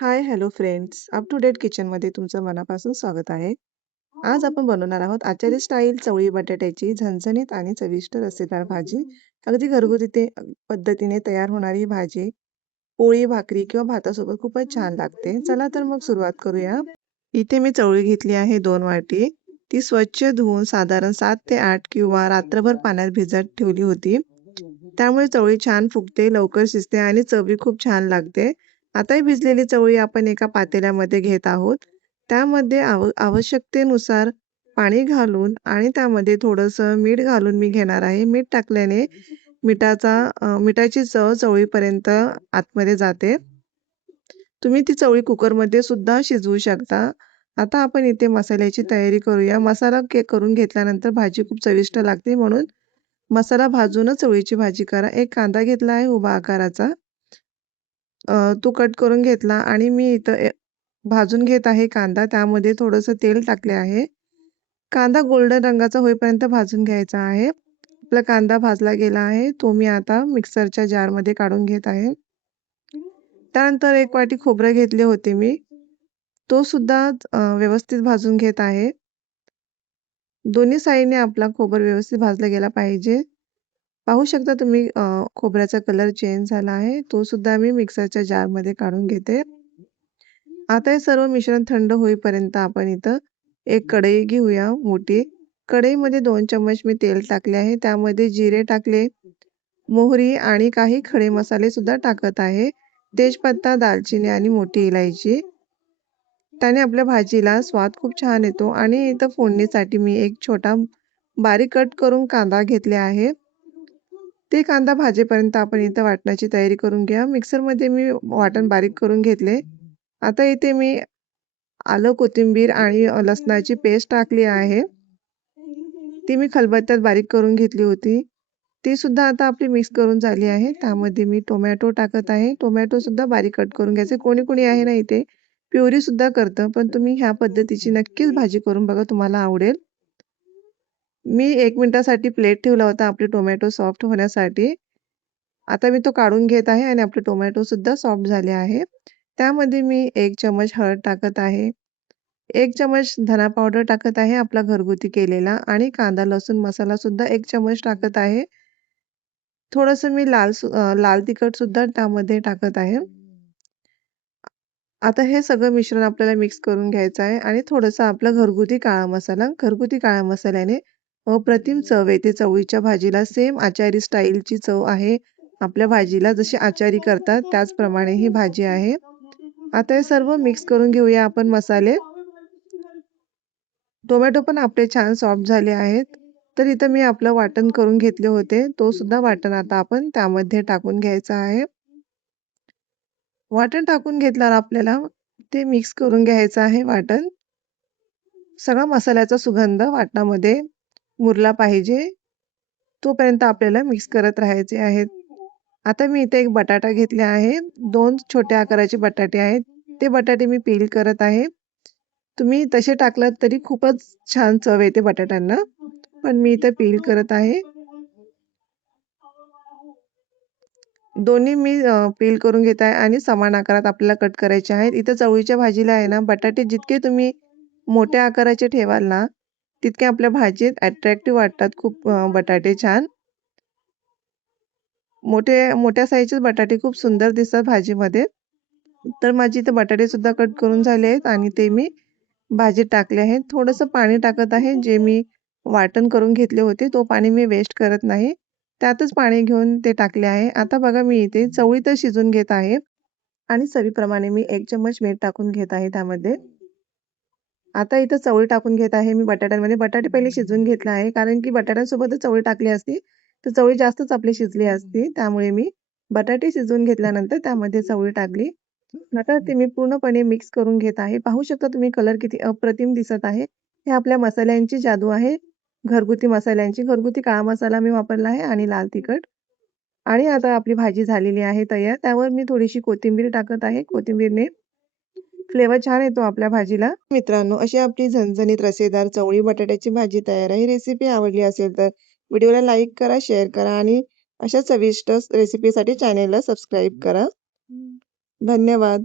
High, hello friends. Up to date किचनमध्ये तुमचं मनापासून स्वागत आहे. आज आपण बनवणार आहोत आचारी स्टाईल चवळी बटाट्याची झणझणीत आणि चविष्ट रस्सेदार भाजी. अगदी घरगुती पद्धतीने तयार होणारी ही भाजी पोळी, भाकरी किंवा भातासोबत खूपच छान लागते. चला तर मग सुरुवात करूया. इथे मी चवळी घेतली आहे 2 वाटी. ती स्वच्छ धुवून साधारण 7 ते 8 किंवा रात्रभर पाण्यात भिजत ठेवली होती. त्यामुळे चवळी छान फुगते, लवकर शिजते आणि चवी खूप छान लागते. आता ही भिजलेली चवळी आपण एका पातेल्यामध्ये घेत आहोत. त्यामध्ये आवश्यकतेनुसार पाणी घालून आणि त्यामध्ये थोडंसं मीठ घालून मी घेणार आहे. मीठ टाकल्याने मिठाची चव चवळीपर्यंत आतमध्ये जाते. तुम्ही ती चवळी कुकरमध्ये सुद्धा शिजवू शकता. आता आपण इथे मसाल्याची तयारी करूया. मसाला करून घेतल्यानंतर भाजी खूप चविष्ट लागते, म्हणून मसाला भाजूनच चवळीची भाजी करा. एक कांदा घेतला आहे उभा आकाराचा. तो कट करून घेतला आणि मी इथं भाजून घेत आहे कांदा. त्यामध्ये थोडंसं तेल टाकले आहे. कांदा गोल्डन रंगाचा होईपर्यंत भाजून घ्यायचा आहे. आपला कांदा भाजला गेला आहे. तो मी आता मिक्सरच्या जारमध्ये काढून घेत आहे. त्यानंतर 1 वाटी खोबरं घेतले होते मी. तो सुद्धा व्यवस्थित भाजून घेत आहे. दोन्ही साइडने आपला खोबरं व्यवस्थित भाजला गेला पाहिजे. पाहू शकता तुम्ही खोबऱ्याचा कलर चेंज झाला आहे. तो सुद्धा मी मिक्सरच्या जारमध्ये काढून घेते. आता हे सर्व मिश्रण थंड होईपर्यंत आपण इथं एक कढई घेऊया मोठी. कढईमध्ये 2 चम्मच मी तेल टाकले आहे. त्यामध्ये जिरे टाकले, मोहरी आणि काही खडे मसाले सुद्धा टाकत आहे. तेजपत्ता, दालचिनी आणि मोठी इलायची. त्याने आपल्या भाजीला स्वाद खूप छान येतो. आणि इथं फोडणीसाठी मी एक छोटा बारीक कट करून कांदा घेतले आहे. ते कांदा भाजेपर्यंत आपण इथं वाटणाची तयारी करून घ्या. मिक्सरमध्ये मी वाटण बारीक करून घेतले. आता इथे मी आलं, कोथिंबीर आणि लसणाची पेस्ट टाकली आहे. ती मी खलबत्त्यात बारीक करून घेतली होती. ती सुद्धा आता आपली मिक्स करून झाली आहे. त्यामध्ये मी टोमॅटो टाकत आहे. टोमॅटो सुद्धा बारीक कट करून घ्यायचे. कोणी आहे ना इथे प्युरी सुद्धा करतं, पण तुम्ही ह्या पद्धतीची नक्कीच भाजी करून बघा, तुम्हाला आवडेल. मी 1 मिनिटासाठी प्लेट ठेवला होता आपले टोमॅटो सॉफ्ट होण्यासाठी. आता मी तो काढून घेत आहे आणि आपले टोमॅटो सुद्धा सॉफ्ट झाले आहे. त्यामध्ये मी 1 चमच हळद टाकत आहे. 1 चमच धना पावडर टाकत आहे आपला घरगुती केलेला आणि कांदा लसूण मसाला सुद्धा 1 चमच टाकत आहे. थोडंसं मी लाल तिखट सुद्धा त्यामध्ये टाकत आहे. आता हे सगळं मिश्रण आपल्याला मिक्स करून घ्यायचं आहे आणि थोडंसं आपला घरगुती काळा मसाला. घरगुती काळ्या मसाल्याने अप्रतिम चव येते चवळीच्या भाजीला. सेम आचारी स्टाईलची चव आहे आपल्या भाजीला. जशी आचारी करतात त्याचप्रमाणे ही भाजी आहे. आता हे सर्व मिक्स करून घेऊया आपण मसाले. टोमॅटो पण आपले छान सॉफ्ट झाले आहेत. तर इथं मी आपलं वाटण करून घेतले होते. तो सुद्धा वाटण आता आपण त्यामध्ये टाकून घ्यायचं आहे. वाटण टाकून घेतल्यावर आपल्याला ते मिक्स करून घ्यायचं आहे वाटण. सगळा मसाल्याचा सुगंध वाटणामध्ये मुरला पाहिजे, तोपर्यंत आपल्याला मिक्स करत राहायचे आहेत. आता मी इथे एक बटाटा घेतला आहे. 2 छोट्या आकाराचे बटाटे आहेत. ते बटाटे मी पील करत आहे. तुम्ही तसे टाकलात तरी खूपच छान चव येते बटाट्यांना, पण मी इथे पील करत आहे. दोन्ही मी पील करून घेत आहे आणि समान आकारात आपल्याला कट करायचे आहेत. इथं चवळीच्या भाजीला आहे ना, बटाटे जितके तुम्ही मोठ्या आकाराचे ठेवाल ना, तितके आपल्या भाजीत अट्रॅक्टिव्ह वाटतात खूप बटाटे छान. मोठ्या साईजचे बटाटे खूप सुंदर दिसतात भाजीमध्ये. तर माझी इथे बटाटे सुद्धा कट करून झाले आहेत आणि ते मी भाजीत टाकले आहेत. थोडंसं पाणी टाकत आहे. जे मी वाटण करून घेतले होते, तो पाणी मी वेस्ट करत नाही. त्यातच पाणी घेऊन ते टाकले आहे. आता बघा मी इथे चवळी तर शिजून घेत आहे आणि चवीप्रमाणे मी 1 चम्मच मीठ टाकून घेत आहे त्यामध्ये. आता इथं चवळी टाकून घेत आहे मी बटाट्यांमध्ये. बटाटे पहिले शिजवून घेतले आहे, कारण की बटाट्यांसोबतच चवळी टाकली असती तर चवळी जास्तच आपली शिजली असती. त्यामुळे मी बटाटे शिजवून घेतल्यानंतर त्यामध्ये चवळी टाकली. आता ते मी पूर्णपणे मिक्स करून घेत आहे. पाहू शकता तुम्ही कलर किती अप्रतिम दिसत आहे. हे आपल्या मसाल्यांची जादू आहे. घरगुती मसाल्यांची. घरगुती काळा मसाला मी वापरला आहे आणि लाल तिखट. आणि आता आपली भाजी झालेली आहे तयार. त्यावर मी थोडीशी कोथिंबीर टाकत आहे. कोथिंबीरने फ्लेवर छान येतो आपल्या भाजीला. मित्रांनो, अशी आपली झणझणीत रसेदार चवळी बटाट्याची भाजी तयार आहे. ही रेसिपी आवडली असेल तर व्हिडिओला लाईक करा, शेअर करा आणि अशा चविष्ट रेसिपीसाठी चॅनेलला सबस्क्राईब करा. धन्यवाद.